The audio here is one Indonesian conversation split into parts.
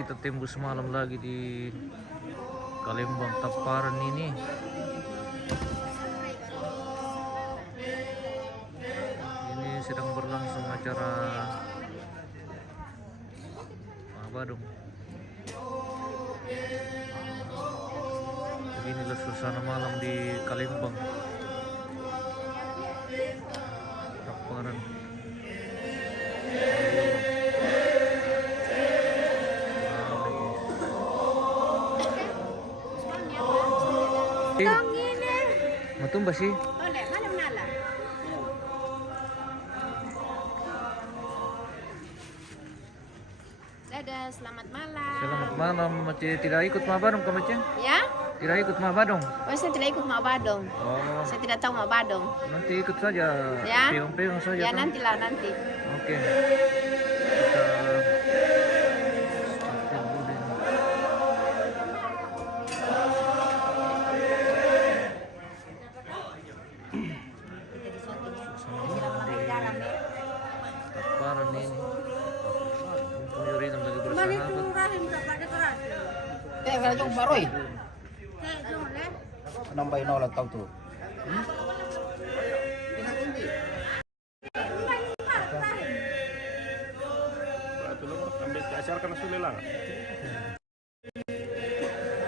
kita tembus malam lagi di Kalembang Taparan ini. Ini sedang berlangsung acara Badung. Beginilah suasana malam di Kalembang Taparan. Matumba sih. Dadah, selamat malam. Selamat malam. Macam tidak ikut Mak Badung kamu Ceng? Ya? Tidak ikut Mak Badung? Oh, saya tidak ikut Mak Badung. Oh. Saya tidak tahu Mak Badung. Nanti ikut saja. Ya? Peong-peong saja. Ya, kan? nantilah nanti. Oke. Taparan ini. Penyuritan lagi bersahabat. Kalau jom baroy. Nambah nolak tahu tuh.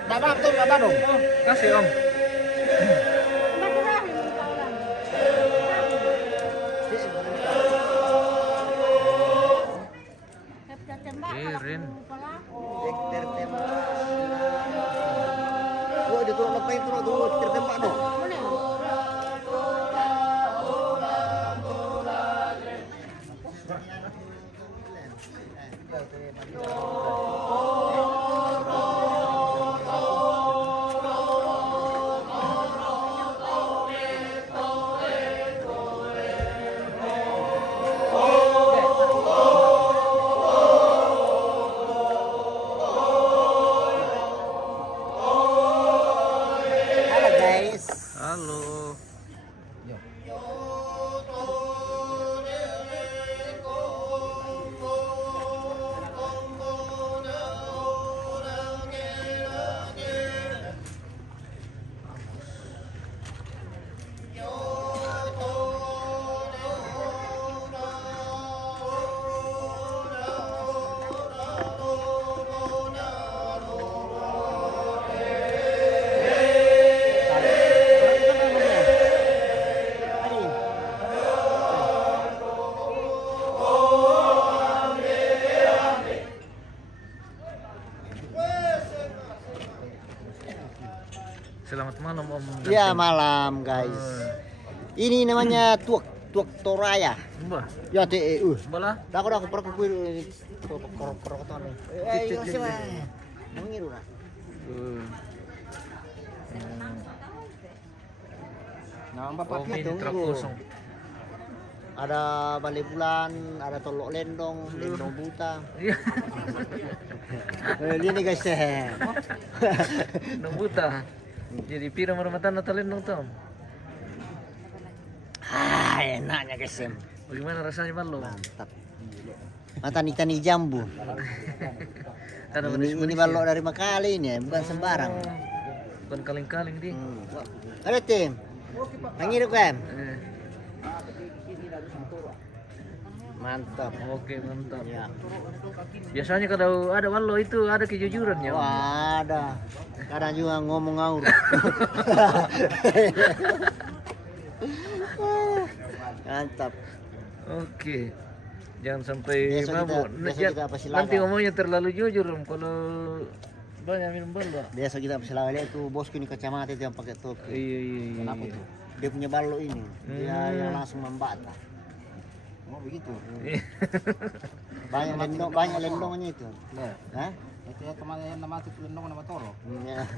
Babak tuh babak dong. Kasih Om. Keren. Wah, dia tuh lepas itu tuh tertembak dong. Halo guys. Halo. Selamat malam Om. Ya malam guys. Ini namanya tuak toraya. Mbah. Ya teh Bala. Aku perlu kuil korokotan nih. Ayo sih mah. Mengiru lah. Nah, bapaknya ini tuh truk itu. kosong. Ada balai bulan, ada tolok lendong buta. Iya. Ini guys teh. Nung buta. Jadi pira marmatan atau lendong Tom? Ah, enaknya guys. Bagaimana rasanya Balo? Mantap. Mata tani jambu. Ada Ini balok dari Makali ini, bukan sembarang. Bukan kaleng-kaleng di. Ada tim. Mengiru kan? Mantap. Oke mantap. Ya. Biasanya kalau ada Balo itu ada kejujurannya. Wah, ada. Kadang juga ngomong ngawur. Mantap. Oke. Jangan sampai Biasa mabuk. kita pasti laga. Nanti ngomongnya terlalu jujur Om kalau banyak minum Balo. Biasa kita pesilaga lihat tuh bosku ini kacamata itu yang pakai topi. Iya. Kenapa tuh? Dia punya balok ini. Dia yang langsung membantah. Oh begitu. Banyak lendongnya itu. Hah? Itu ya kemarin nama itu lendong nama toro. Ya.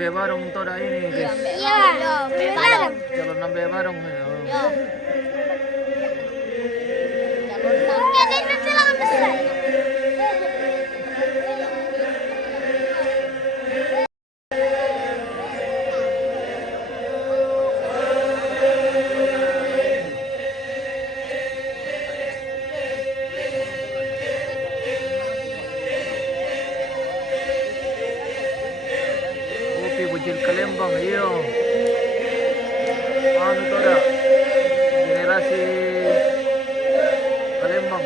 Ambe Barong to dah ini guys. Iya, bareng. Calon Ambe Barong. Yo. Oke, ini silakan besar. Kopi bujil Kalembang, iyo. Ano to dah? Generasi Kalembang.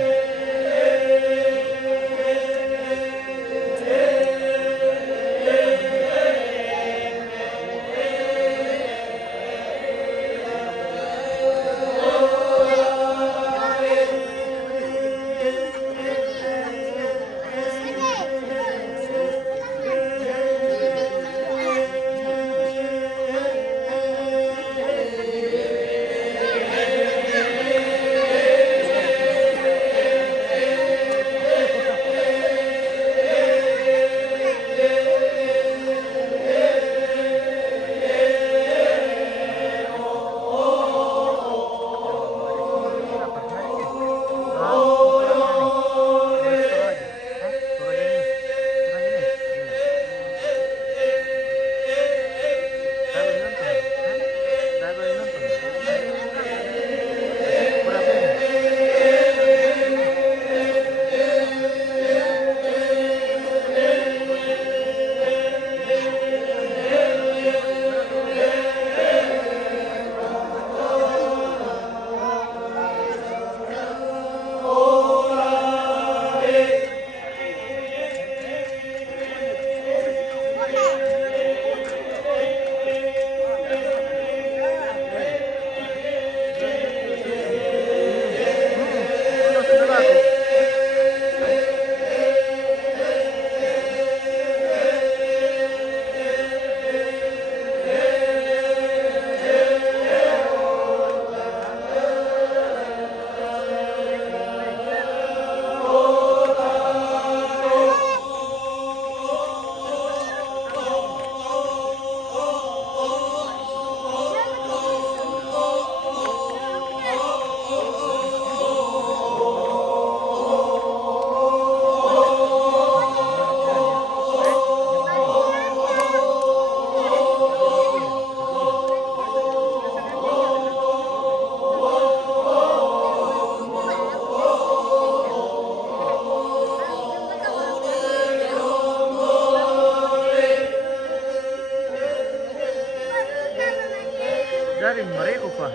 Dari mereka Pak.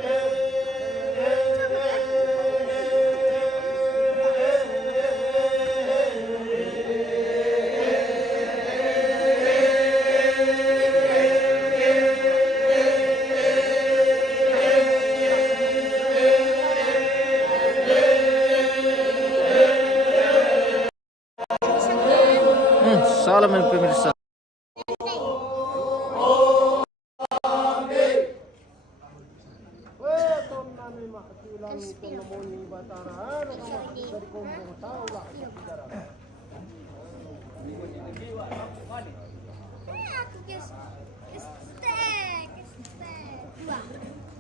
Salam pemirsa.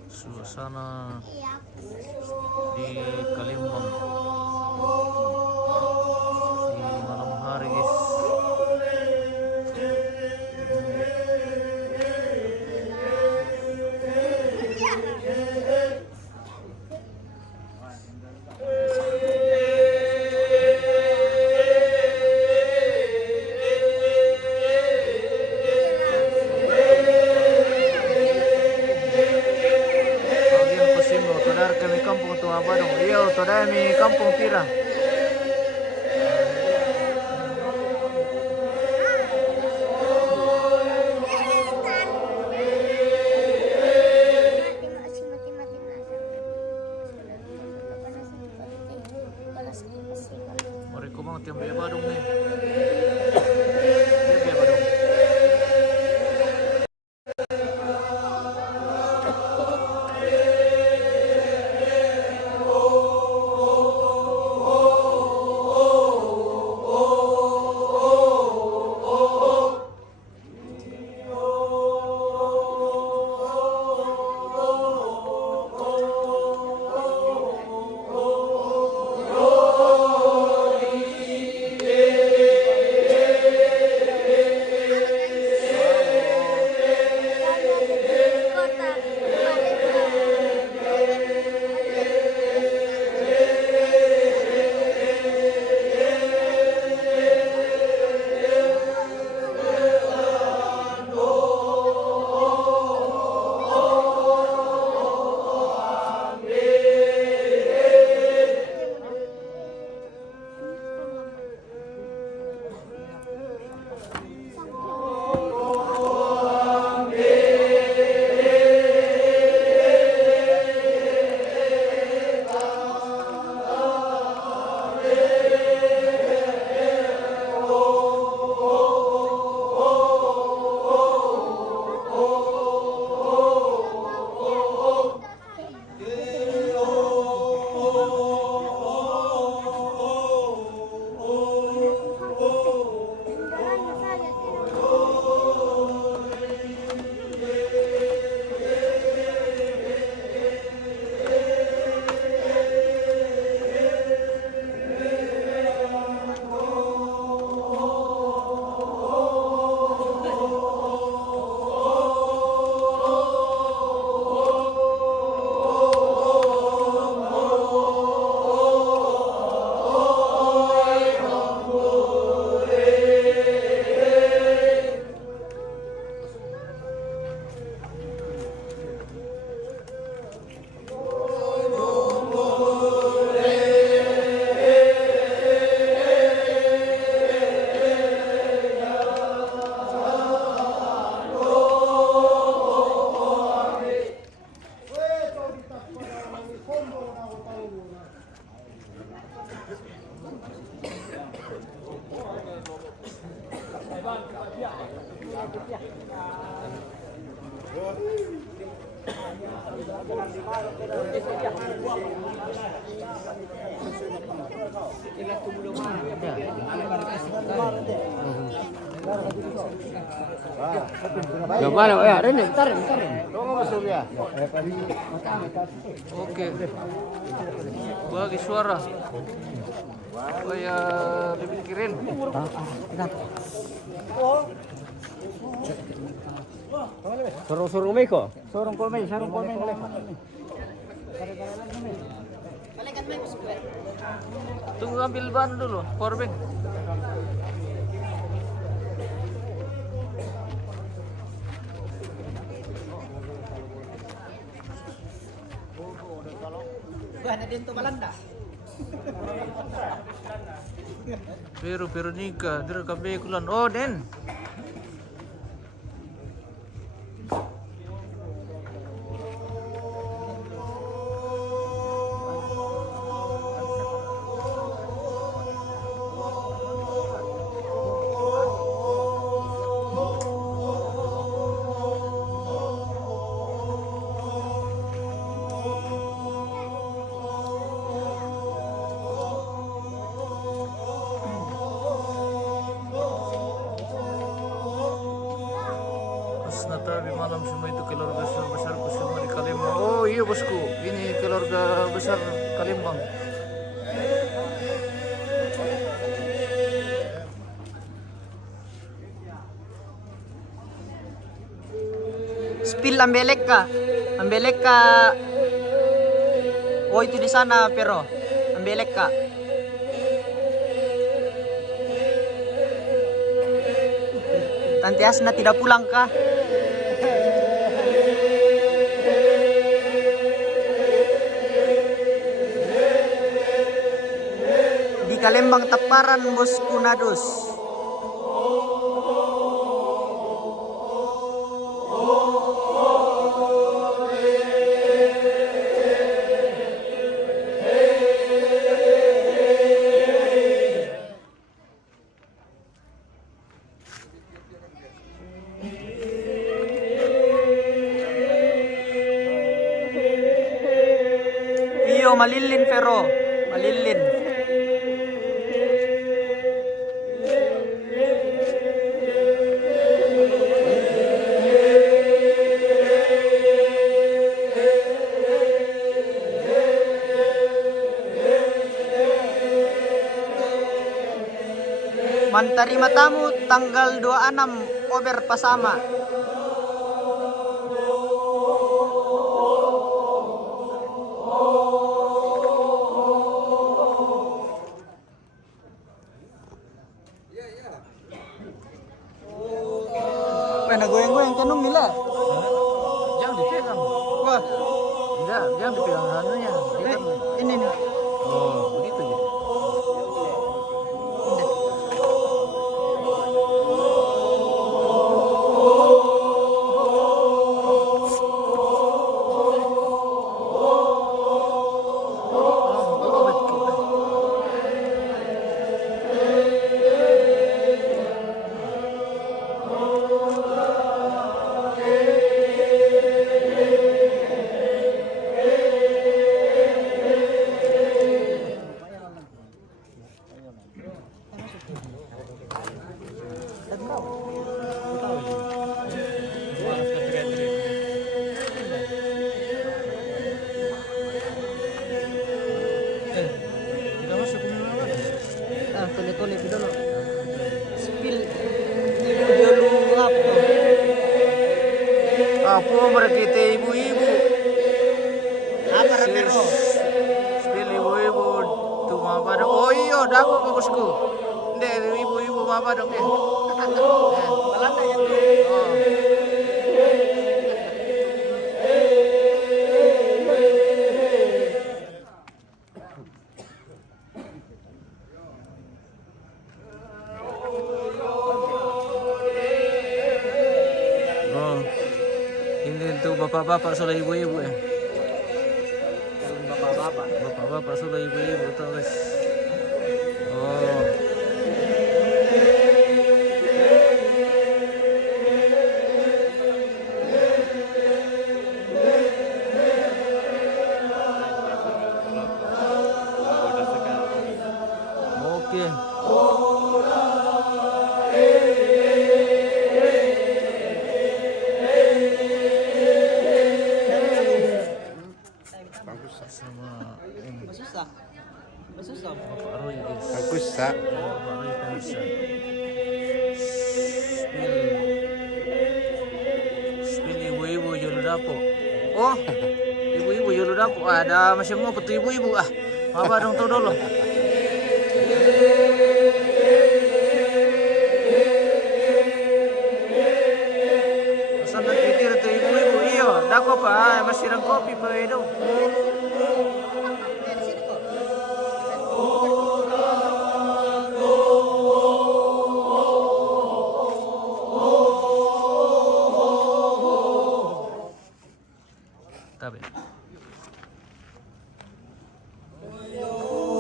Suasana di Kalembang di malam hari guys. Kami kampung Tua Badong. Iya, toda mi kampung Tira. Mari ko bang tiang Badong nih. Badong. Yang mana? Ya, ini bentar. Oke. Bagi suara. Oh ya, dipikirin. Suruh Miko. Suruh kolme. Tunggu ambil ban dulu, powerbank. Bukan ada itu Belanda. Veronica, dia kami kulan. Oh, Den. Natabi malam semua itu keluarga besarku semua di Kalimbang. Oh iya bosku, ini keluarga besar Kalimbang. Spill ambelek ka. Oh itu di sana pero ambelek ka. Tanti Asna tidak pulang kah? Di Kalembang Taparan bosku Nadus. Iyo malilin pero malilin. Mantarima tamu tanggal 26 over pasama. Pernah goyang-goyang canung nila. Jangan dipegang. Wah, Enggak, jangan dipegang anunya. ini nih. Oh, begitu ya. Tidak masuk ke mana? Ah, tole-tole itu dulu. Spill. Dia luap. Apa berkita ibu-ibu? Apa pero? Spill ibu-ibu tu apa dong? Oh iya, dah aku ke bosku. Ndek ibu-ibu apa dong ya? Belanda yang Oh. Oh. Ini untuk bapak-bapak sudah ibu-ibu ya. calon bapak-bapak. Bapak-bapak sudah ibu-ibu tuh guys. Oh. Dapo. Oh, ibu-ibu Yulu Dapo. Ada masih mau petu ibu-ibu ah. Apa dong tuh dulu. Pesan nanti tidur tuh ibu-ibu. Iyo, dako pa. Masih rang kopi pa dong. Tabi.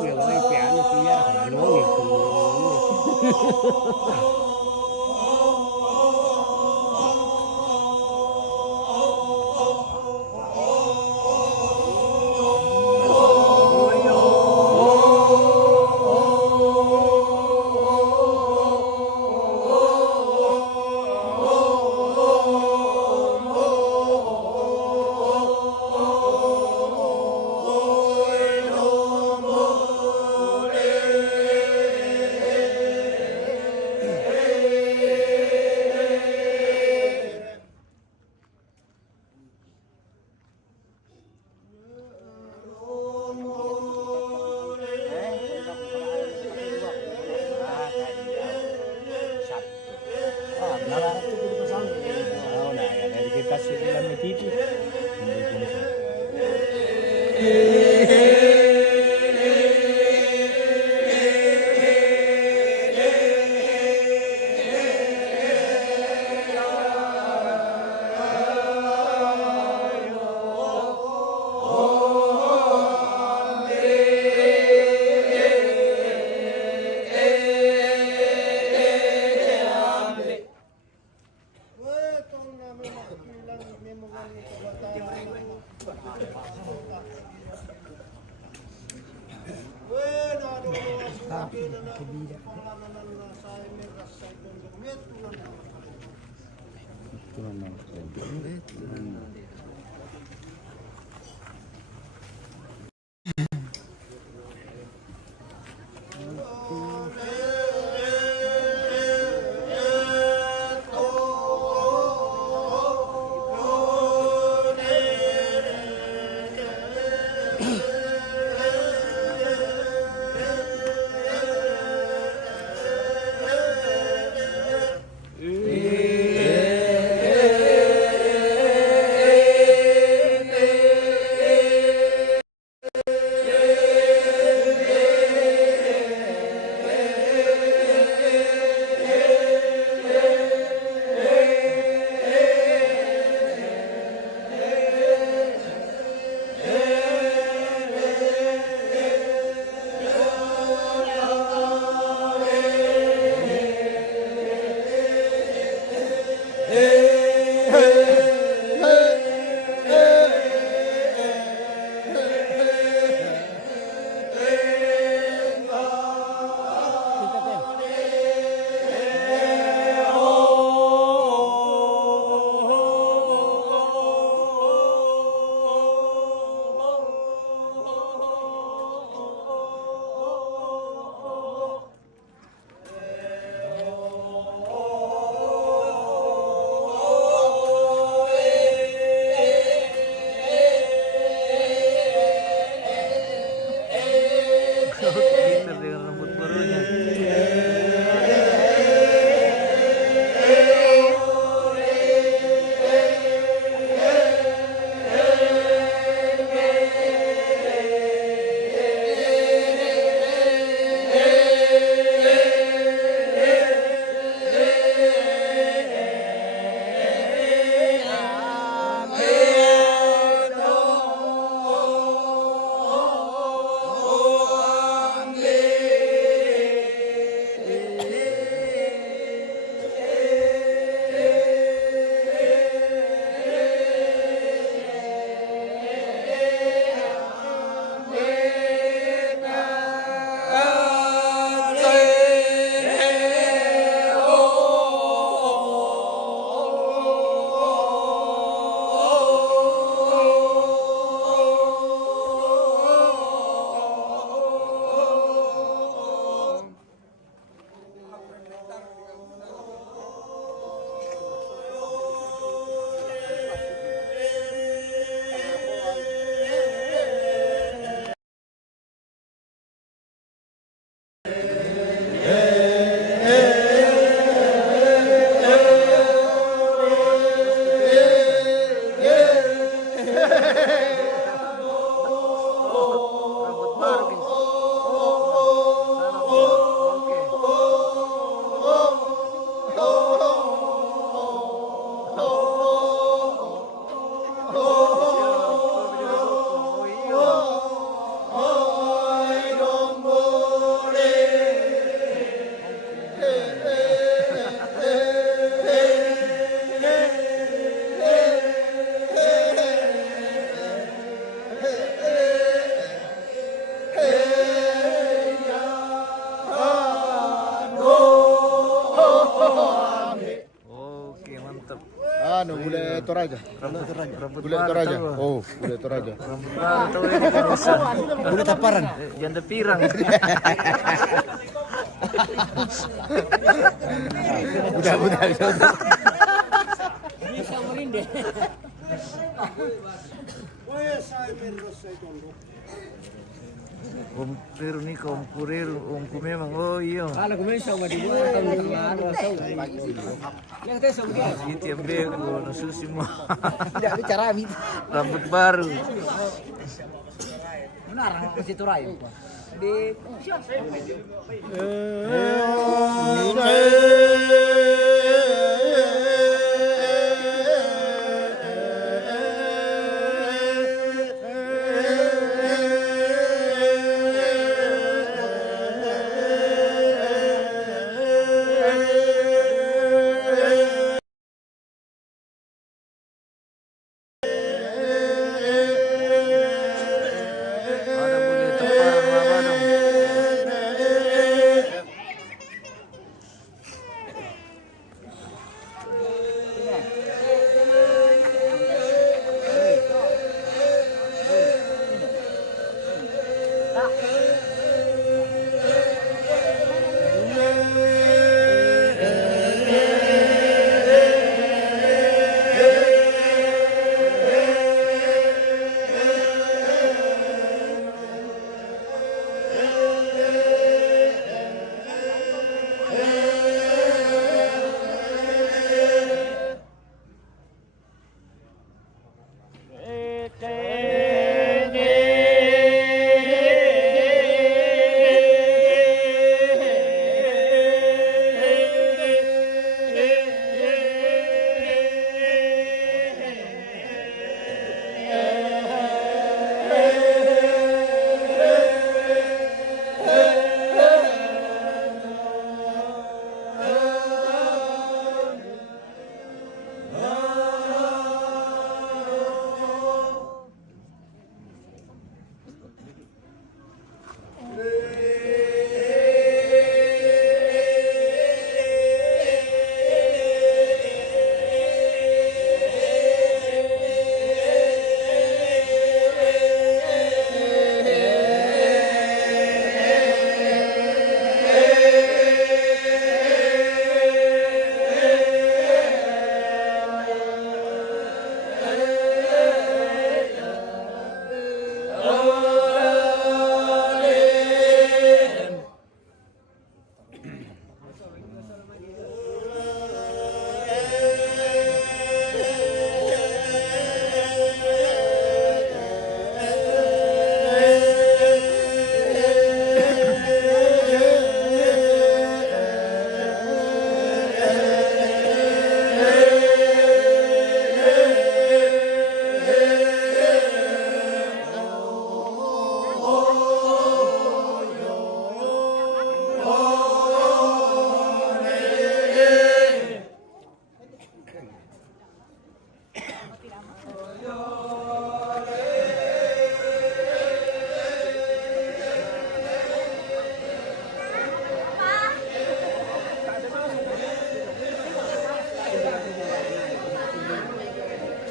Ya may piano siya. Ano ito? Ano, Bule Toraja. Rambut Bule baru Toraja. tahu. Oh, Bule Toraja. Rambut baru tahu ini kan bisa. Bule taparan. Janda pirang. Budak. Bisa merindih. Om Pero ni Om Kurir, Om Kumemang. Oh iya. Kalau kemudian sama di luar tahun terlalu yang teh sama dia. Itu yang bego, nasusi mo. Tidak bicara amit. Rambut baru. Benar, masih turai. Di Ada boleh temparan apa dong?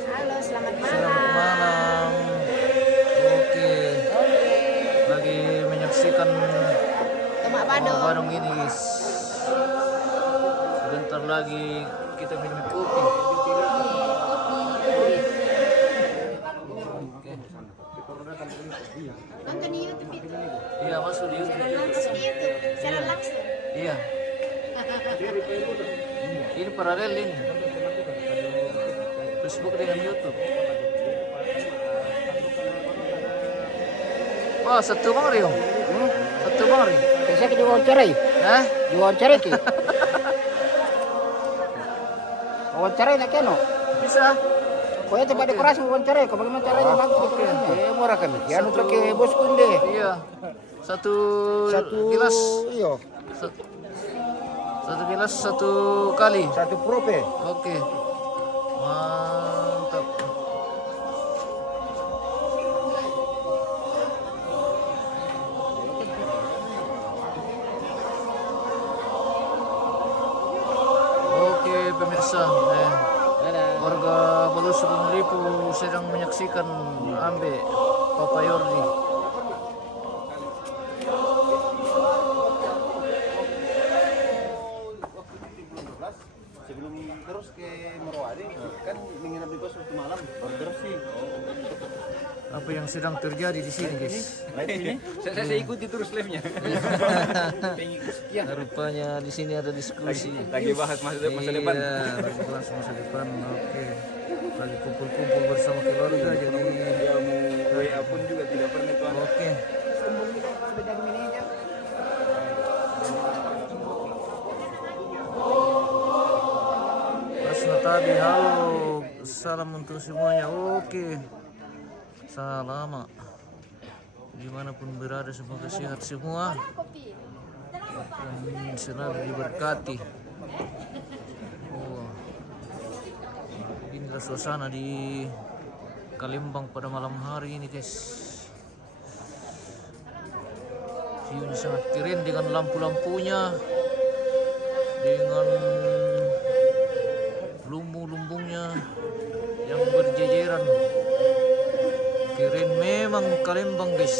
Halo, selamat Selamat malam. Oke. Lagi menyaksikan Tomak Badung ini, guys. Sebentar lagi kita minum kopi. Oke. Nonton di YouTube itu. Iya, masuk di YouTube. Langsung di YouTube. Secara langsung. Iya. Ini paralel ini. Facebook dengan YouTube. Wah, satu bang Rio. Satu bang Rio. Saya diwawancarai. Hah? Diwawancarai ki. Wawancarai nak keno. Bisa? Kau yang tempat dekorasi wawancarai. Kau bagaimana caranya bagus dekorasinya? Murah kan. Ya anu pakai bos kunde. Iya. Satu gelas. Iya. Satu gelas satu kali. Satu prope. Oke. Mantap. Oke pemirsa, Warga Balus Gunung Lipu sedang menyaksikan Ambe Papa Yordi. Sebelum terus ke Morowali kan menginap di kos waktu malam baru terus sih. Apa yang sedang terjadi di sini, guys? Saya ikuti terus live-nya. Rupanya di sini ada diskusi. Lagi bahas masa depan. Iya, lagi bahas masa depan. Oke. Lagi kumpul-kumpul bersama keluarga jadi Dia mau WA pun juga tidak pernah tuan. oke. Mas tadi halo, salam untuk semuanya. Oke. Salam. Dimanapun berada semoga sehat semua dan selalu diberkati. Oh. Inilah suasana di Kalembang pada malam hari ini, guys. View-nya sangat keren dengan lampu-lampunya, dengan lumbung-lumbungnya yang berjejeran. Keren memang Kalembang, guys.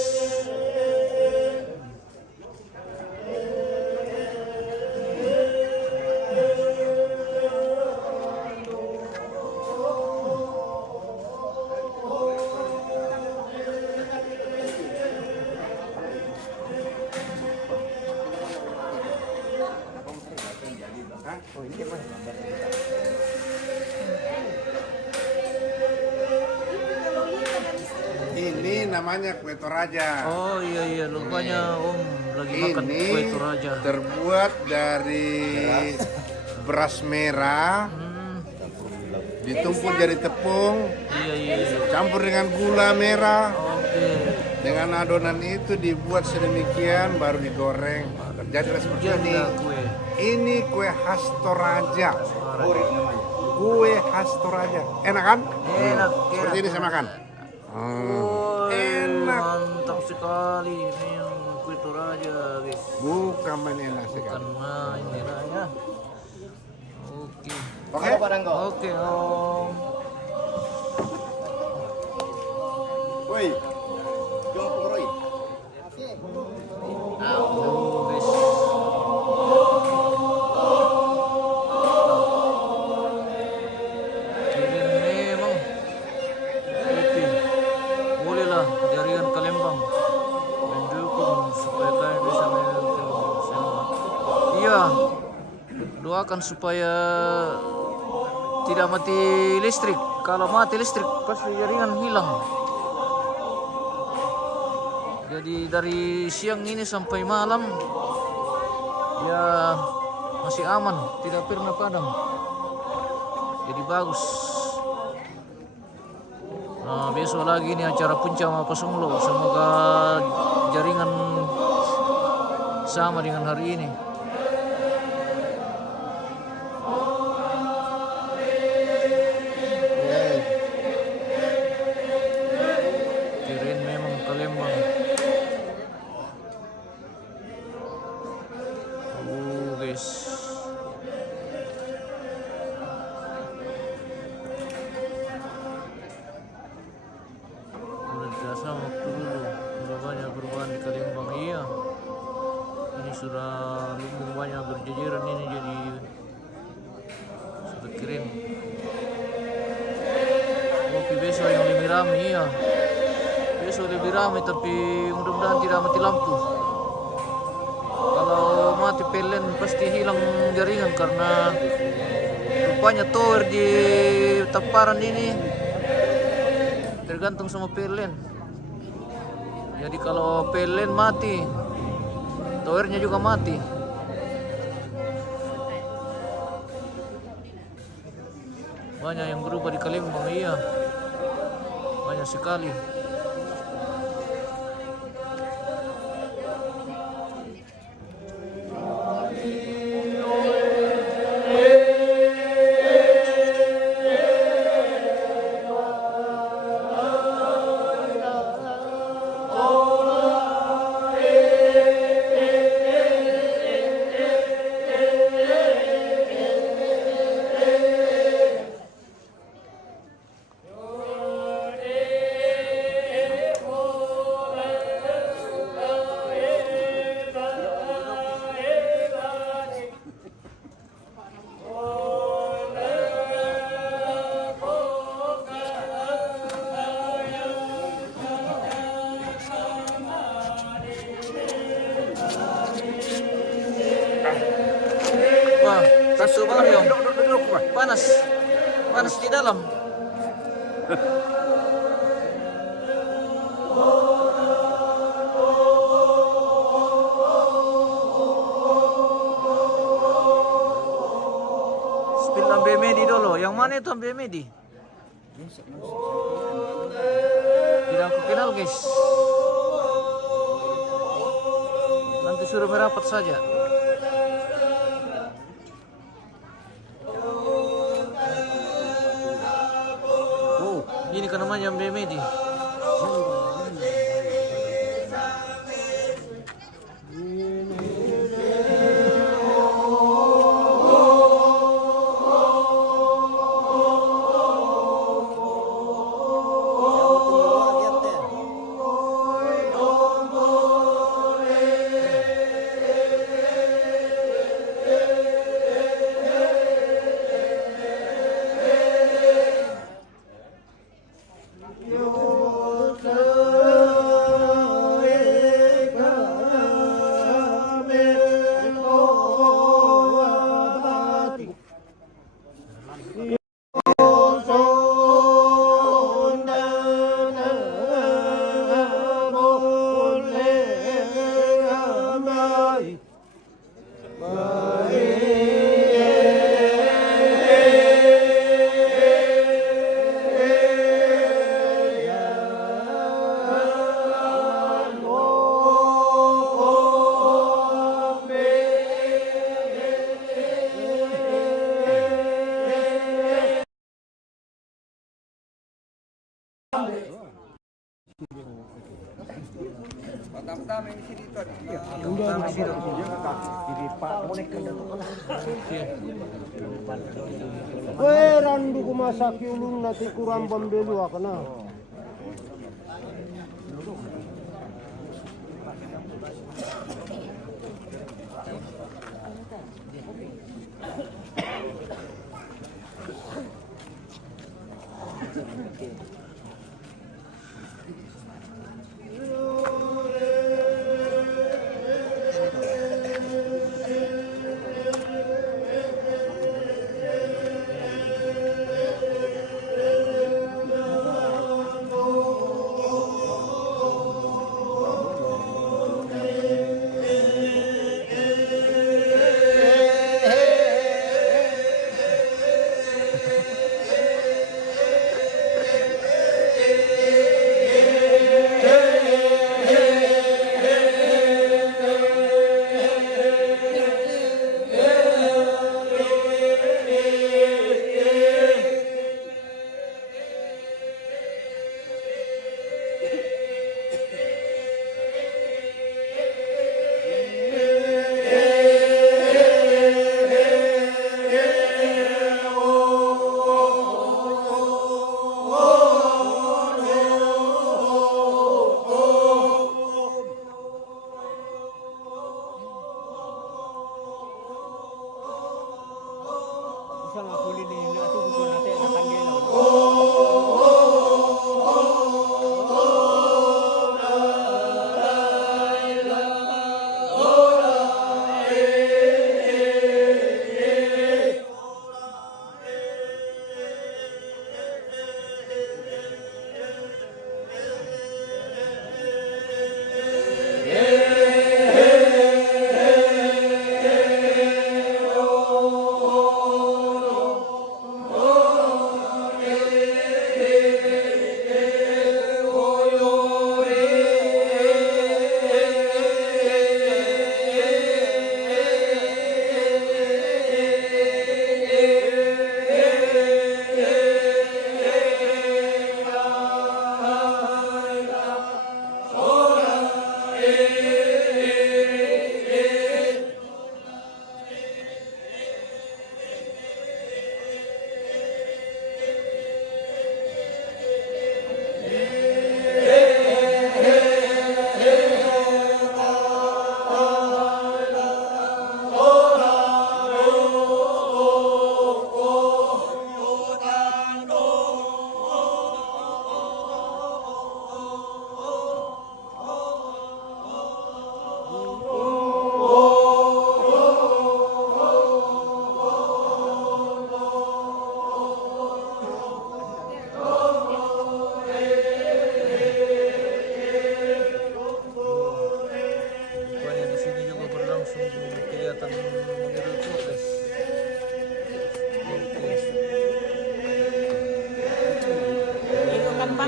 Ini namanya kue Toraja. Oh iya rupanya Om lagi makan kue Ini Toraja. terbuat dari beras merah, ditumpuk jadi tepung, Iya. campur dengan gula merah. Oke. Dengan adonan itu dibuat sedemikian baru digoreng. Terjadilah seperti ini. Janda kue. Ini kue khas Toraja. Kue khas Toraja. Enak kan? Enak. Seperti ini saya makan. Enak. Mantap sekali memang kue Toraja, guys. Bukan main enak Bukan sekali. main enaknya. Oke. Oke? Oke, Om. Woi. Jom Roy. Oh, guys. Keren memang. Oke. Bolehlah jaringan Kalembang mendukung supaya kalian bisa menonton semua. Iya. Doakan supaya tidak mati listrik. Kalau mati listrik pasti jaringan hilang. Jadi dari siang ini sampai malam ya masih aman, tidak pernah padam. Jadi bagus. Nah, besok lagi ini acara puncak apa Songlo. Semoga jaringan sama dengan hari ini. Keren memang Kalembang. Guys. Udah biasa waktu dulu. Udah banyak perubahan di Kalembang. Iya. Ini sudah lumbung banyak berjejeran ini jadi sudah keren. Kopi besok yang lebih ramai, iya. Besok lebih ramai tapi mudah-mudahan tidak mati lampu. Kalau mati PLN pasti hilang jaringan karena rupanya tower di Taparan ini tergantung sama PLN. Jadi kalau PLN mati, towernya juga mati. Banyak yang berubah di Kalembang, iya. Banyak sekali. Kasu Mario. Duduk, Pak. Panas. Panas di dalam. Spill ambe medi dulu. Yang mana itu ambe medi? Tidak aku kenal guys. Nanti suruh merapat saja. Oh, ini kan namanya ambe medi. Randu kumasaki ulun nanti kurang pembeli wakana.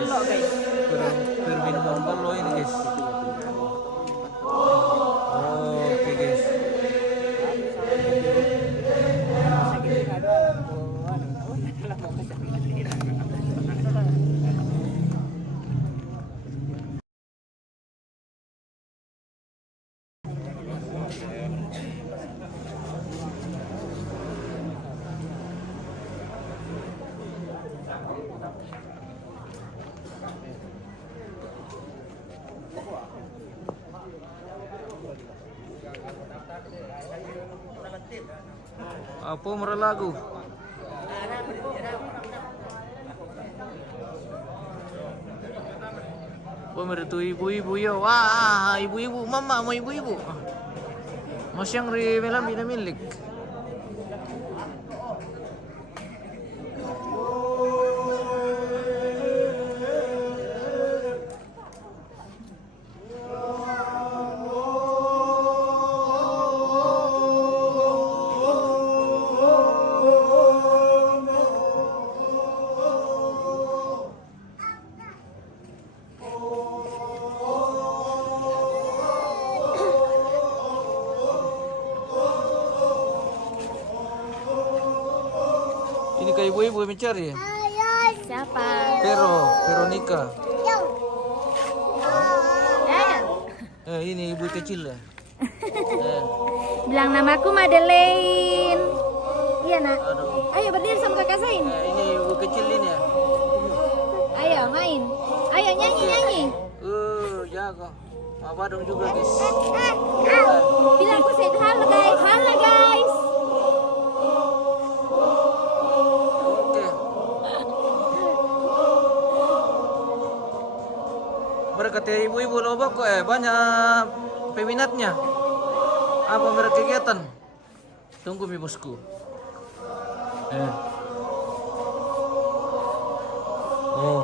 Palo guys. Per minuman palo ini guys. Oke guys. Apa merelagu? Pemertu ibu-ibu yo. Wah, ibu-ibu, mama mau ibu-ibu. Mas yang ri melam bina milik. Ini kayak ibu-ibu mencari ya? Siapa? Veronica. Ini ibu kecil ya. Bilang namaku Madeleine. Iya nak. Ayo berdiri sama kakak Sain. Ini ibu kecil ini ya. Ayo main. Ayo nyanyi. Jago. Apa dong juga guys. Bilang aku say halo guys. Halo guys. Oke. Berkata ibu-ibu loba kok banyak peminatnya. Apa berkegiatan? Tunggu mi bosku. Oh.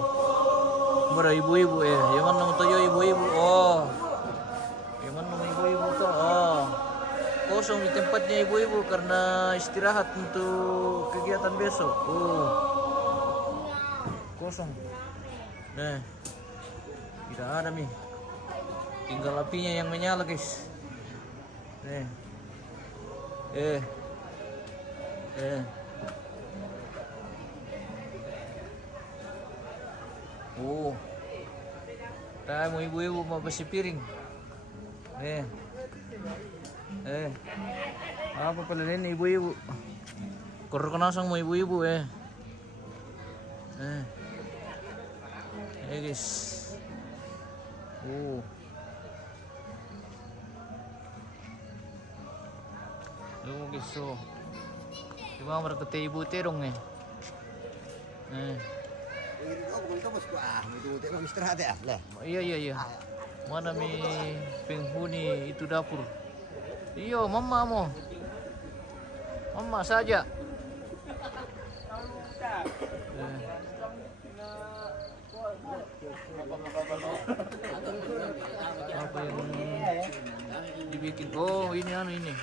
Mara ibu-ibu yang mana toyo ibu-ibu. Oh. Yang mana ibu-ibu tuh. Oh. Kosong di tempatnya ibu-ibu karena istirahat untuk kegiatan besok. Kosong. Nah. Tidak ada mi. Tinggal apinya yang menyala guys. Nih. Mau ibu-ibu mau bersih piring. Apa pala ini ibu-ibu? Kurang kenasang mau ibu-ibu guys. Guys, so. Diba berkata ibu terong Iya. Mana mi penghuni itu dapur? Iyo, mama mo. Mama saja. Apa yang dibikin? Oh, ini.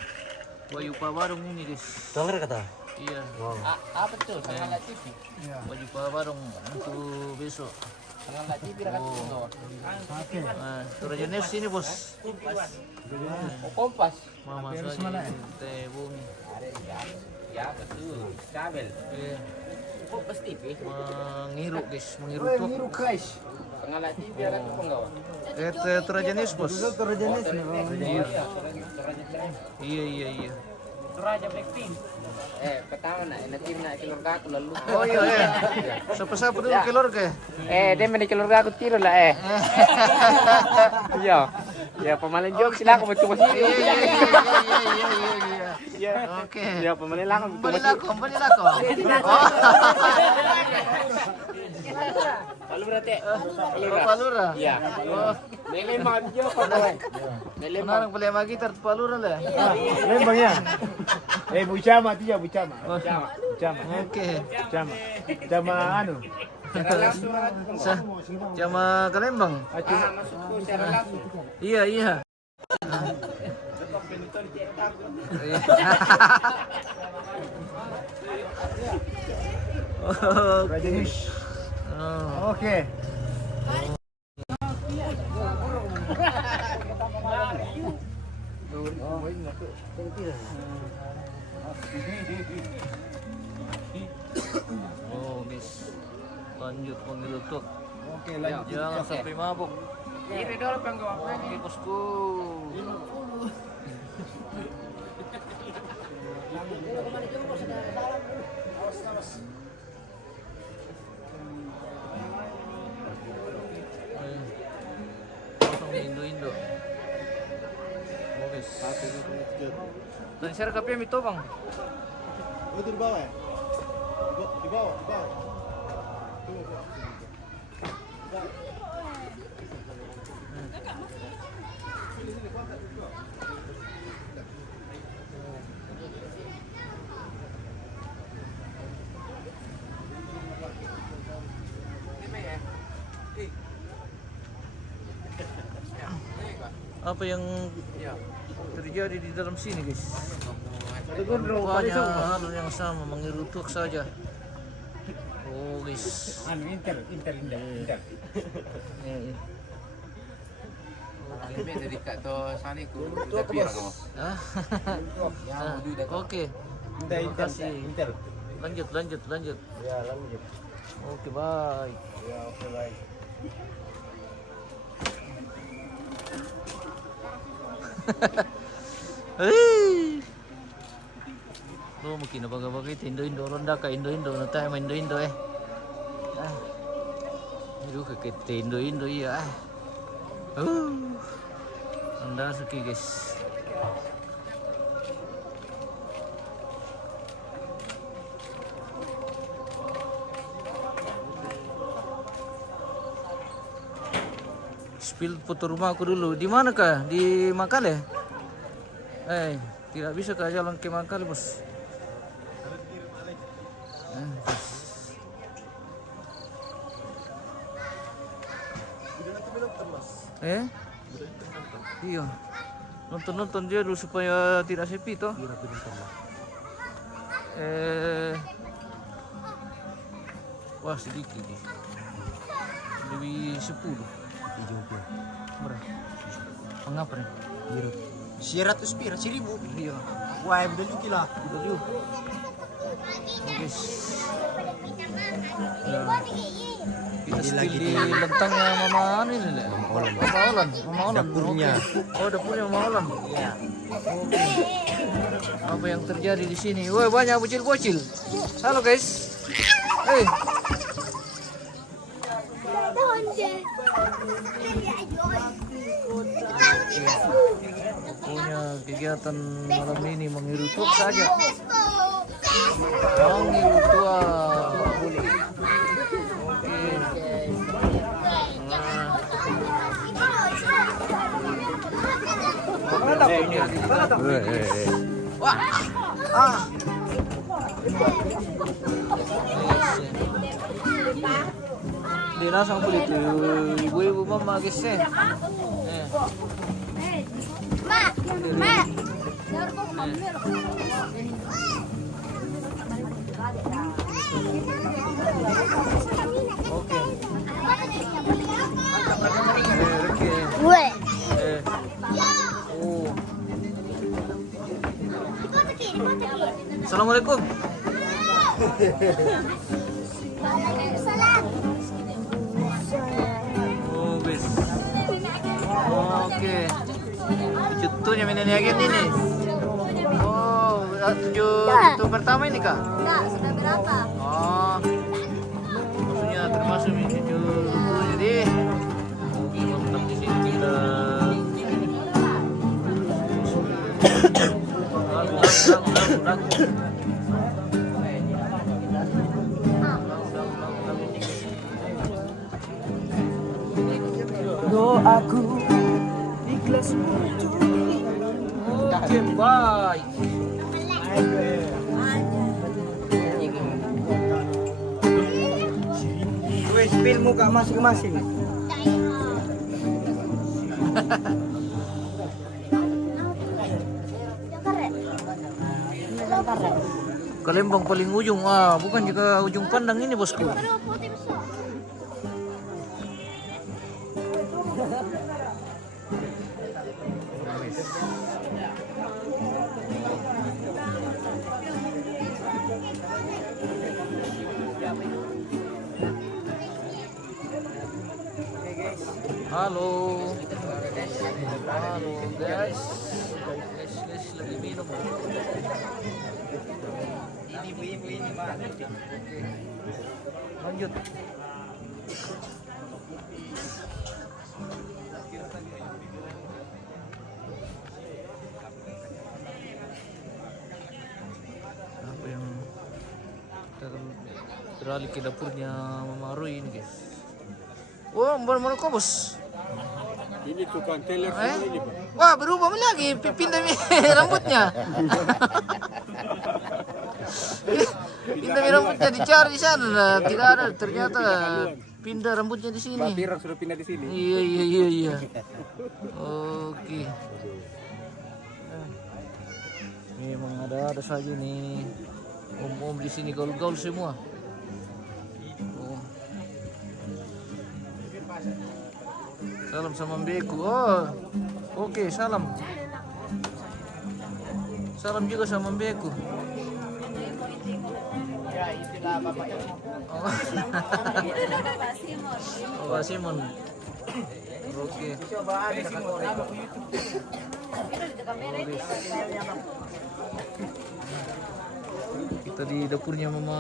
Baju pawarung ini, guys. Dolar kata? Iya. Wow. Apa tuh? Sangat TV. Baju pawarung untuk besok. Sangat TV rakyat itu. Turajanes sini, Bos. Kompas. Mama saya teh bumi. Ya, betul. Kabel. Iya. Kompas TV. Mengiru, guys, mengiru tuh. guys. Sangat TV rakyat penggawa. Turajanes, Bos. Turajanes Iya. Raja Blackpink. Pertama tim na keluarga aku lalu. Oh iya. Siapa dulu keluarga? Dia mana keluarga aku tiru lah Iya. Ya pemain jok sila aku betul sih. Iya. Oke. Ya pemain lang aku betul sih. Kembali lako. Palu berarti. Palura. Iya. Nilai maju Nilai Nang boleh magi tar palura lah. Lembang ya? Bucama dia, Bucama. Oke. Bucama anu. Sama Kalembang. masukku secara langsung. Iya. Rajesh. Oh. Oke. Oh, guys. Lanjut mengerutuk. Oke, lanjut. Jangan sampai mabuk. Ini dulu penggawa. Oke, bosku. Indo-Indo. Oh, guys. Dan share kape itu, Bang. Oh, itu di bawah ya? Di bawah, di bawah. Apa yang terjadi di dalam sini, guys? Banyak hal yang sama, mengerutuk saja. Oh, guys. Inter. Ini dari Kak to sani ku Ah. Oke. Terima kasih. Lanjut. Ya, lanjut. Oke, bye. Ya, oke, baik. Lo mungkin apa itu Indo ronda ka Indo na tayo main Indo eh. Aduh kakek Indo iya. Anda suki guys. Spill foto rumah aku dulu. Di mana kah? Di Makale? Tidak bisa kah jalan ke Makale, bos? Iya. Nonton dia dulu supaya tidak sepi toh. Wah sedikit nih. Lebih 10. Berapa? Mengapa nih? Biru. 100 pira, 1000. Iya. Wah, udah juga lah. Oke. Kita spill di lentangnya Mama ini nih. Mama Olan. Dapurnya. Oh, dapurnya Mama Olan. Iya. Oke. Apa yang terjadi di sini? Woi, banyak bocil-bocil. Halo guys. Hey. Punya kegiatan malam ini mengerutuk saja. Mengerutuk. Wah. Di langsung beli tuh ibu-ibu mama guys eh. Oke. Gue. Assalamualaikum. Oh, bis. Oke. Cutunya meneniagen ini. Oh, 7 itu pertama ini kah? Enggak, sudah berapa? Oh. Maksudnya termasuk ini 7 jadi mantap di sini kita. Doaku ikhlas Oke, baik. Gue spill muka masing-masing. Ke Lembang paling ujung, bukan juga ujung pandang ini bosku. Halo. Halo guys. Guys lagi minum. Ini ibu-ibu ini Pak. Lanjut. Apa yang beralih ke dapurnya Mama Roy ini guys. Oh, baru kok bos. Ini tukang telepon ini, Pak. Wah, berubah lagi pindah rambutnya. Pindah rambutnya dicari di sana, tidak ada. Ternyata pindah rambutnya di sini. Pak Pirang sudah pindah di sini. Iya. Oke. Memang ada saja nih. Om-om di sini gaul-gaul semua. Oh. Salam sama Mbeku. Oh, oke, salam. Salam juga sama Mbeku. Ya, itulah bapaknya. Oh, Pak Simon. Oke. Kita di dapurnya Mama.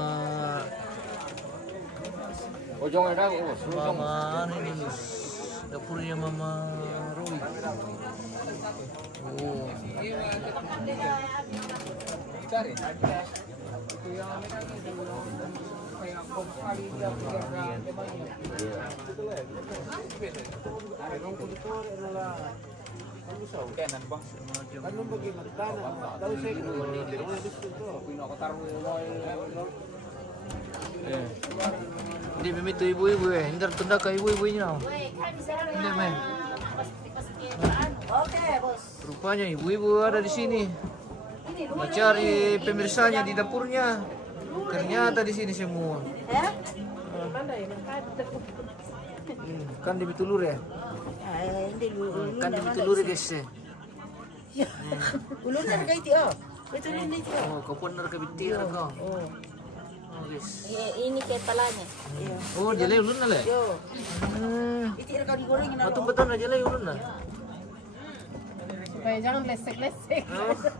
Oh, jangan ada. Mama ini guys. Dapurnya Mama Roy. Oh. Cari. Hindi mimito ibu-ibu Hindi tunda ka ibu-ibu niyo. Hindi men. Rupanya ibu-ibu ada di sini. Mencari pemirsanya di dapurnya. Ternyata di sini semua. Kan di Bitulur ya? Kan di Bitulur guys ya. Ulun kan kayak itu. Betul ini itu. Oh, kau pun nak kebitir kau. Oh, guys. Ini kepalanya. Oh, jelai ulun lah. Yo. Itu kau digorengin apa? Betul na jelai ulun lah. Supaya jangan lesek-lesek.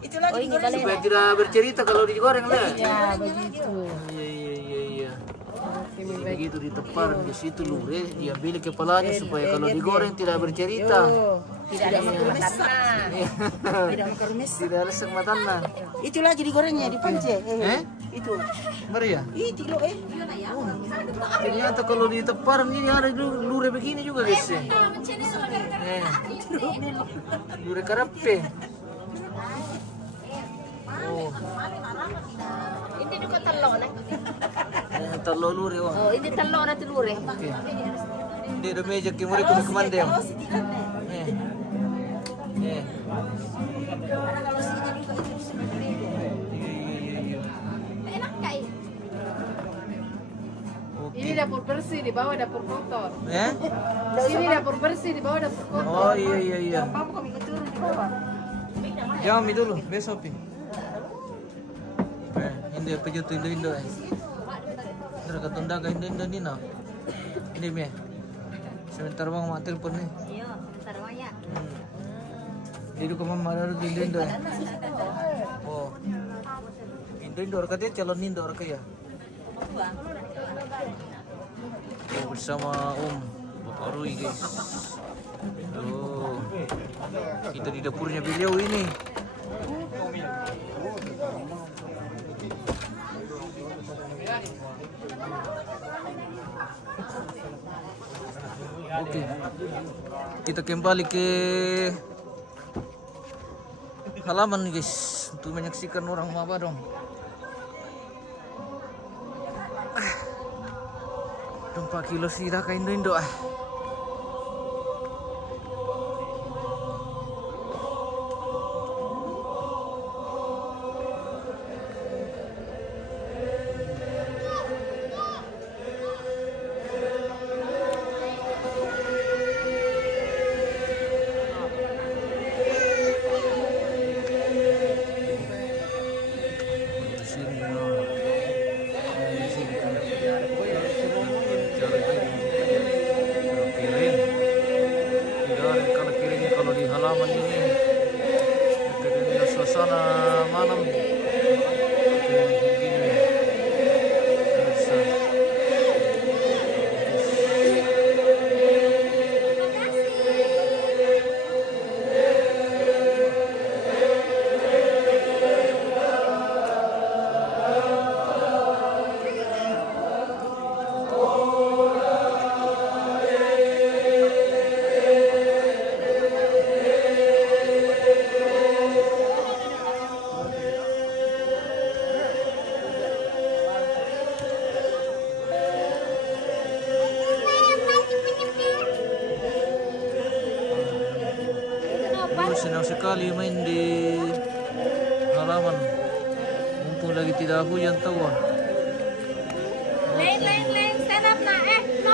Itu lagi digorengin. Supaya tidak bercerita kalau digoreng lah. Ya, begitu. Iya. Begitu ditepar di situ lure, diambil kepalanya supaya kalau digoreng tidak bercerita. Tidak makan Tidak makan rumes. Tidak resek matanya. Itu lagi digorengnya di pance. Itu. Maria. Itu lo Ternyata kalau ditepar ini ada lure begini juga guys. Lure karape. Oh. Ini juga telur nih. Talo lure wah. Oh, ini telur na telur eh. Oke. Hindi do meja kimuri ko kumande. Enak kayak. Ini dapur bersih, di bawah dapur kotor. Sini dapur bersih, di bawah dapur kotor. Oh iya. Apa kami turun di bawah? Jangan mi dulu, besok pi. Hindi pejutu Indo. Ntar katunda ka Indo ni na. Hindi mi. Sebentar bang mak telepon ni. Iya, sarwaya. Hindi ko mamararu di Indo. Oh. Indo katanya calon Indo kaya. Oh, bersama Bapak Roy guys. Oh, kita di dapurnya beliau ini. Oke, kita kembali ke halaman guys untuk menyaksikan orang maba dong. Dompa kilo sida ka Indo ah. sekali main di halaman. Mumpung lagi tidak hujan tahu. Lain, stand up na. No.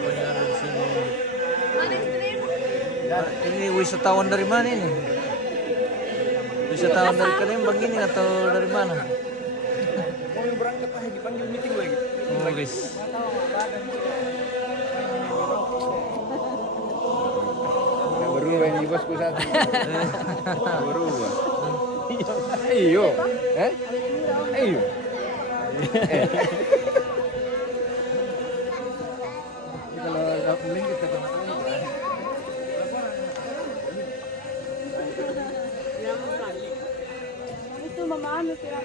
Banyak ada di sini. Mana stream? Ini wisatawan dari mana ini? Wisatawan dari Palembang ini atau dari mana? Mau berangkat ah dipanggil meeting lagi. Oh guys. Berubah ini bosku satu. Berubah. Iyo. Iyo. Kalau mending kita Itu mama anu kira.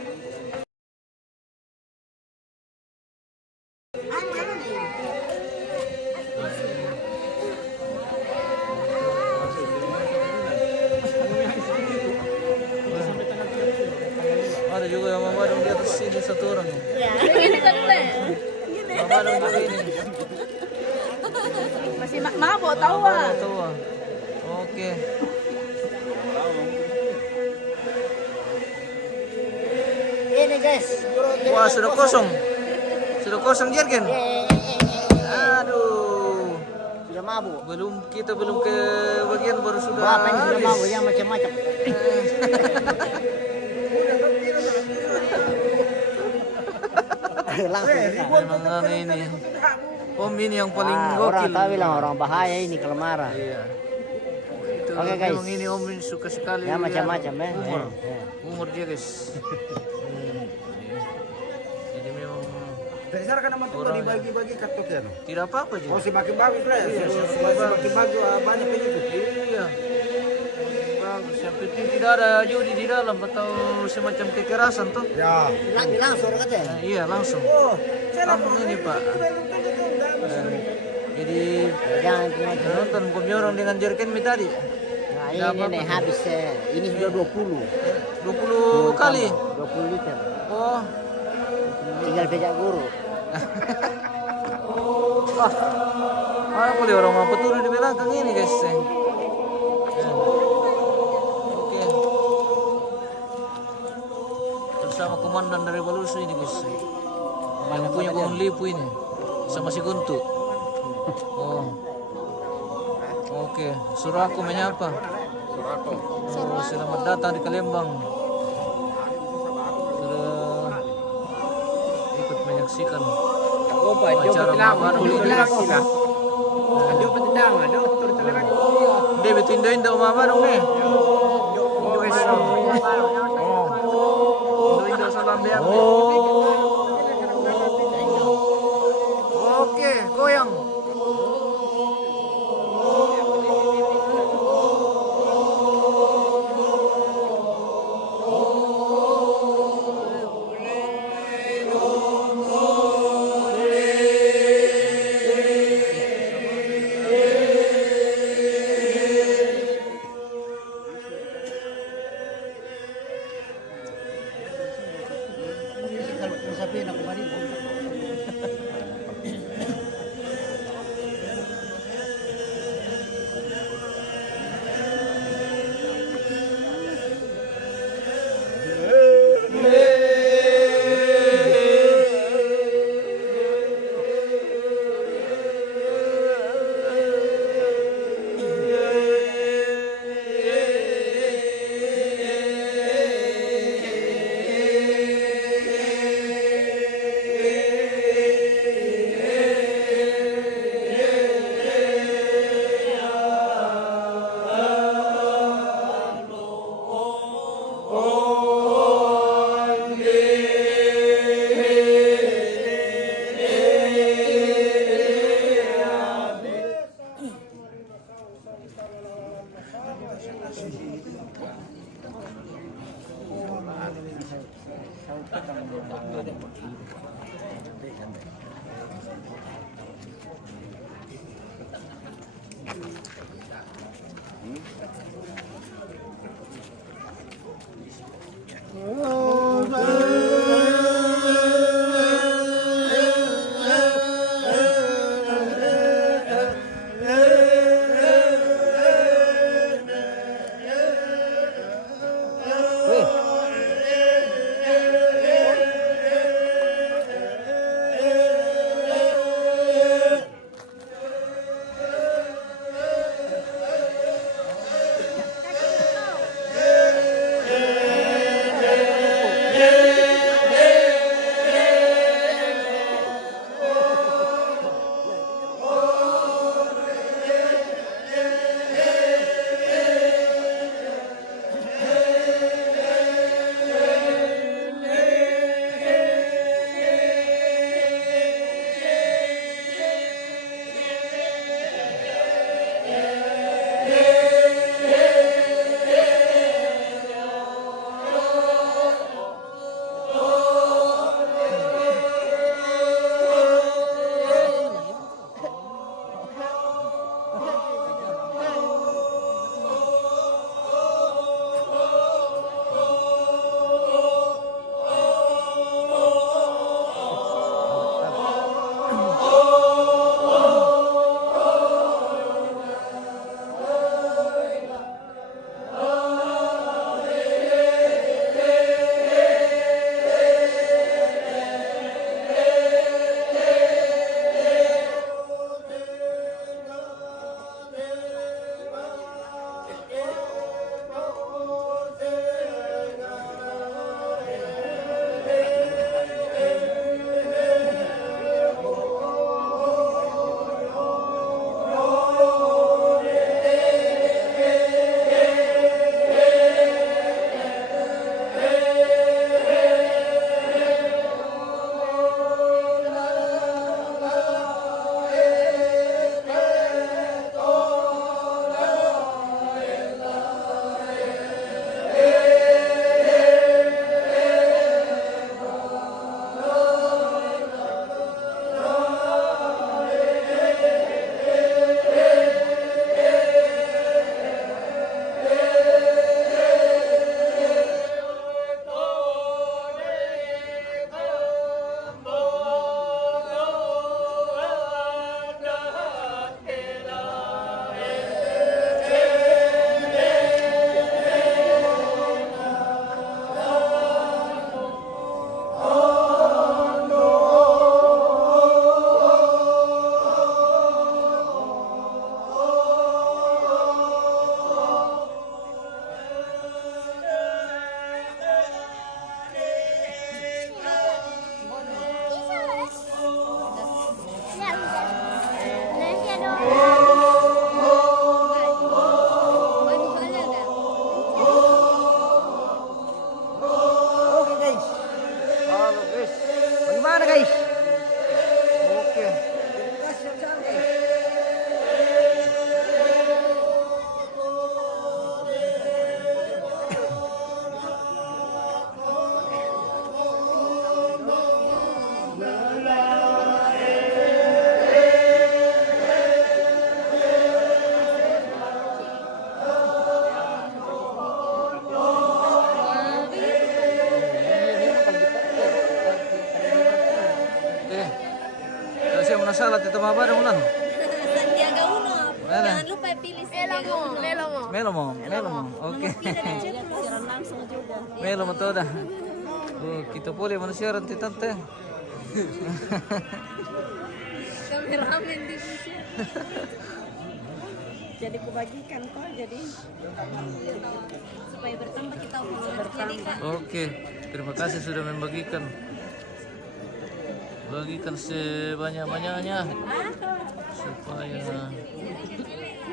Ada juga yang memadang di atas sini satu orang. Ya, gini kan dulu. Memadang di sini. Masih mabok tahu ah. Tahu ah. Oke. Ini guys. Wah sudah kosong. Sudah kosong Jurgen. Aduh. Sudah mabuk. Kita belum ke bagian baru sudah Bapak ini sudah habis. mabuk yang macam-macam. Langsung. Memang aneh ini. Om ini yang paling Orang gokil. tahu bilang orang bahaya ini kalau marah. Iya. Itu Oke, guys. memang ini Om ini suka sekali. Ya macam-macam ya. Humor. Ya. Humor dia guys. Jadi memang dari sana kan nama tuh dibagi-bagi kartunya. tidak apa-apa juga. Oh semakin bagus lah ya. Iya, Semakin bagus banyak pengikut. Iya. Bagus. Yang penting tidak ada judi di dalam atau semacam kekerasan tuh. Ya. Langsung katanya. Iya langsung. Oh, Langsung ini Pak. Jadi Jangan macam. nonton kami orang dengan Jurgen Mi tadi. Nah, ini nih habis ini sudah 20. 20 kali. 20 liter. Oh. Tinggal bejak guru. Apa boleh orang mampu turun di belakang ini guys. Oke. Bersama komandan dari Balusu ini guys. Yang punya pohon lipu ini. Sama si Guntu. Oh. Oke, suruh aku menyapa. Oh, selamat datang di Palembang. Sudah ikut menyaksikan acara Mabano ini. Dia betul Indo Mabano nih. Oh, guys. Oh. Indo salam dia. Oke, goyang. Kalau sapiin aku mari. masalah Tito Mabadong Ulan? Sandiaga Uno. Mana? Jangan lupa pilih Sandiaga Uno. Melo mo. Oke. Melo mo to dah. Kita boleh manusia ranti tante. Kameramen di sini. Jadi kubagikan kok jadi Supaya bertambah kita jadi kan. Oke, terima kasih sudah membagikan. Bagikan sebanyak-banyaknya supaya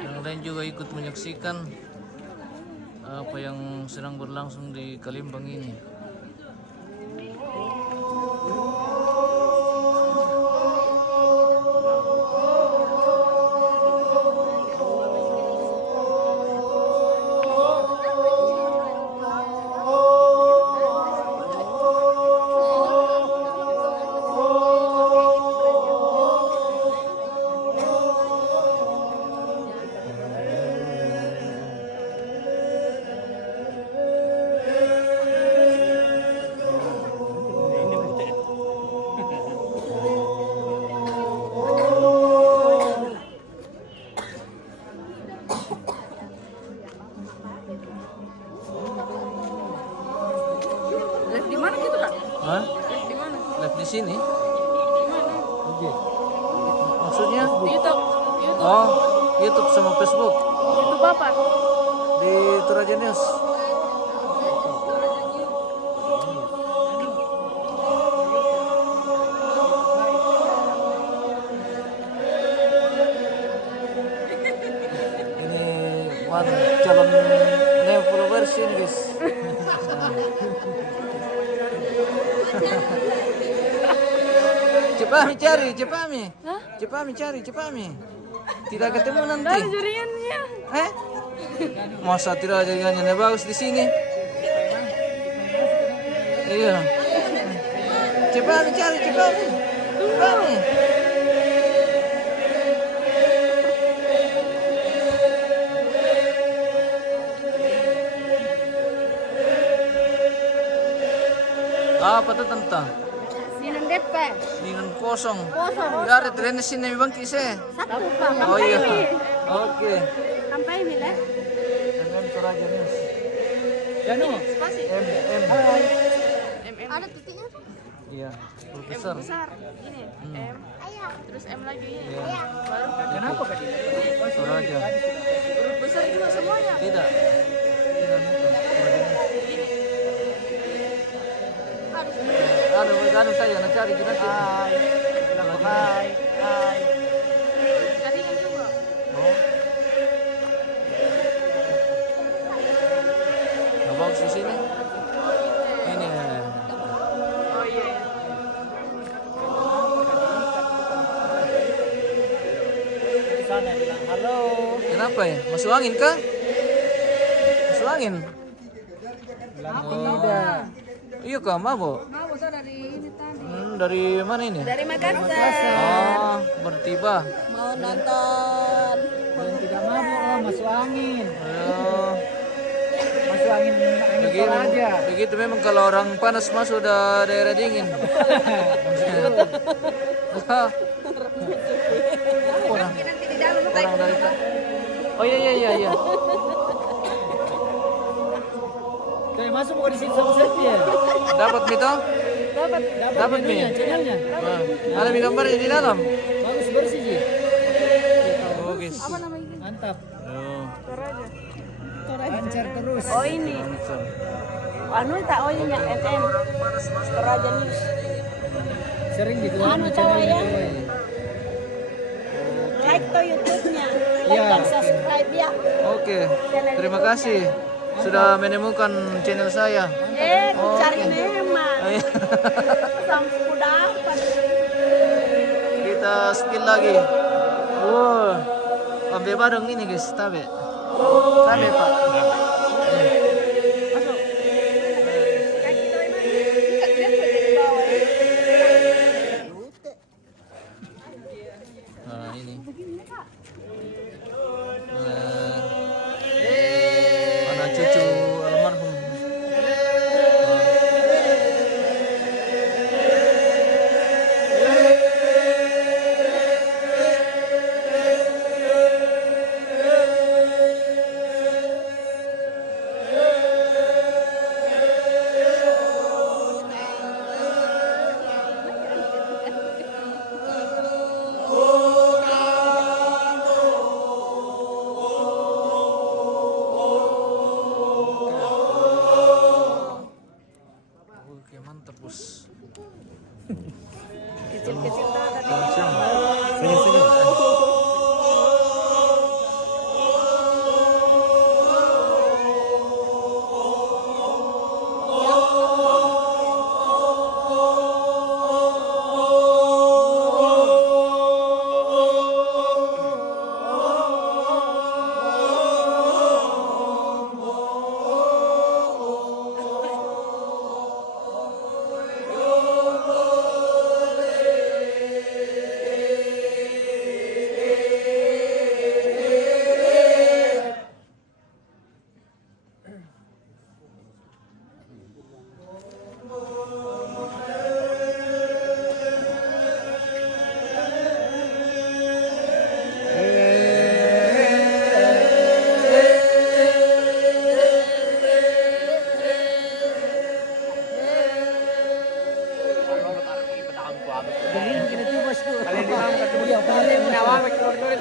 yang lain juga ikut menyaksikan apa yang sedang berlangsung di Kalimbang ini. Live di mana gitu kak? Hah? Live di mana? Live di sini? Maksudnya? YouTube. YouTube. Oh, YouTube sama Facebook YouTube apa? di Toraja News. Ini calon neo followers ini guys. Cepami cari, Cepami cari. Tidak ketemu nanti. Jaringannya. Eh? Masa tidak ada jaringannya bagus di sini? Iya. Cepami cari. Apa tuh tentang? Sinan DP. Dengan kosong. Kosong. Ya ada tren di sini bang kise. Satu Pak. Oh iya. Oke. Sampai ini lah. MM Toraja News. Spasi. M. Ada titiknya tuh. Iya. M Besar. besar. Ini M. Terus M lagi ini. Iya. Baru kenapa kak? Toraja. huruf besar juga semuanya. Tidak. Tidak itu. Toraja News. Anu saya nak cari kita. Hai. Jaringan juga. Oh. Nah, bagus di sini. Ini. Oh iya. Di sana bilang halo. Kenapa ya? Masuk angin kah? Masuk angin. Tidak. Iya kah, mabok? Mau saya dari ini tadi. Dari mana ini? Dari Makassar. Oh, bertiba. Mau nonton. Yang tidak mabuk masuk angin. Oh, Masuk angin begitu, Toraja. begitu memang kalau orang panas masuk daerah dingin. orang, Nanti di dalam orang dari Oh iya. Kayak masuk bukan di situ satu ya. Dapat Mito? Dapat Mi. Channelnya. Ada Mi gambarnya di dalam. Bagus bersih sih. Oh, guys. Mantap. Oh, Lancar terus. Oh ini. Anu tak oh ini yang FM. Toraja News. Sering gitu channelnya. Like to YouTube-nya. Iya. Subscribe ya. Oke. Terima kasih sudah menemukan channel saya. Ku cari memang. Sampai ku dapat. Kita spill lagi. Wow. Ambil bareng ini guys, tabe. Tabe Pak. Nah, ini. Mana cucu almarhum. Dalhin kita tuh bosku. Iya, paling menawar keluar-keluar.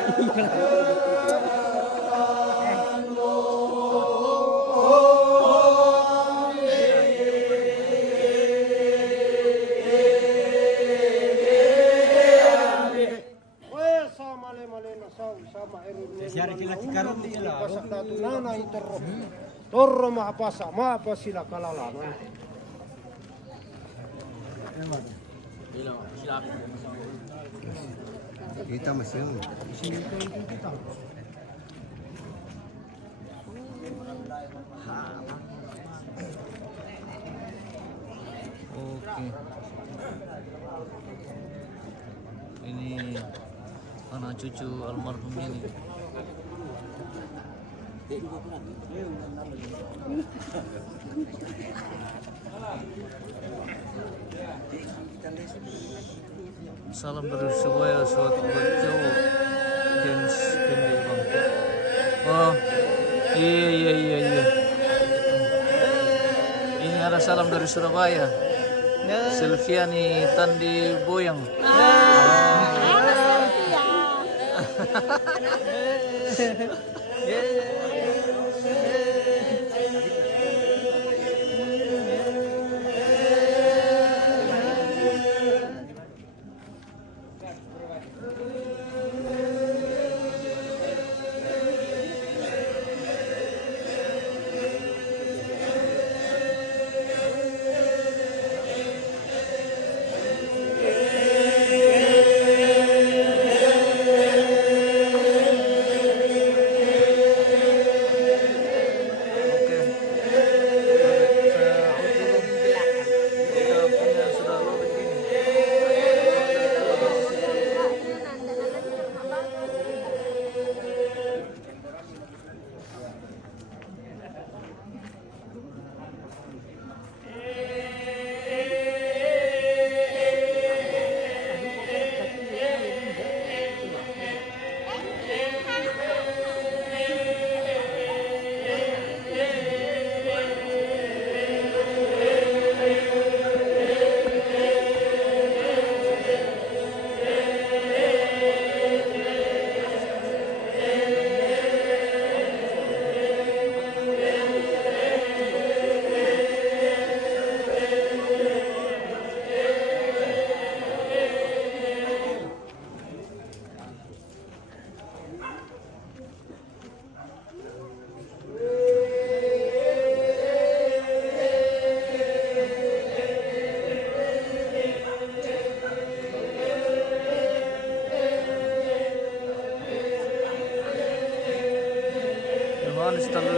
Torro maapa sila kalalaman. Kita masih. Oke. Ini anak cucu almarhum ini. Salam dari Surabaya, suatu buat cowok jenis pendek bang. Oh, iya. Ini ada salam dari Surabaya. Silviani Tandi Boyang.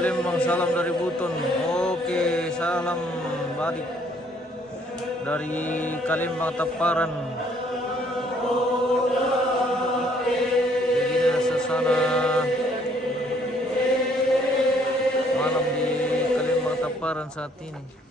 Lembang, salam dari Buton. Oke, salam balik dari Kalimbang Taparan. Begini suasana malam di Kalimbang Taparan saat ini.